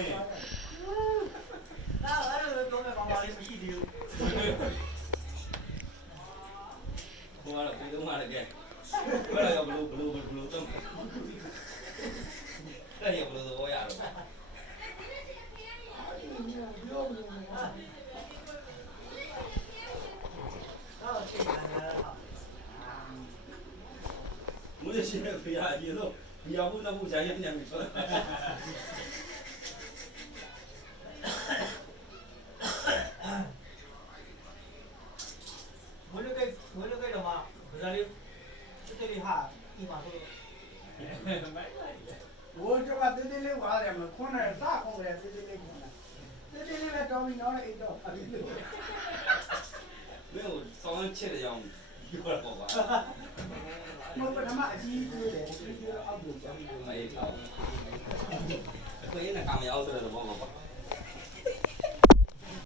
အဲ့လိုတော့မဲ့ကောင်မလေးမရှိသေးဘူးဟိုကတော့ပြီးတော့မှလည်းကြဲဘယ်လိုတော့အဲ့ဒီဘယ်လိုတော့ရတော့မွေးရှိနေပြရရေတော့ဒီအောင်လို့ဘူးဂျာရနေပြီဆိုတော့ဘယ်လိုကိတော့မှဗဇာလေးစစ်တေးလေးဟာဒီမှာဆိုဘိုးကျော်ကတေးသေးလေးဝါတယ်မခွန်းနဲ့စခုံးတယ်တေးသေးလေးခွန်းတယ်တေးသေးလေးလည်းတောင်းပြီးတော့အိတ်တော့အပြီးလို့မင်းကိုစောင်းချစ်တဲ့ကြောင်ပြောတော့ပါမဟုတ်ပထမအကြီးကြီးတယ်ဒီလိုအောက်ကိုကျောင်းပြီးအေး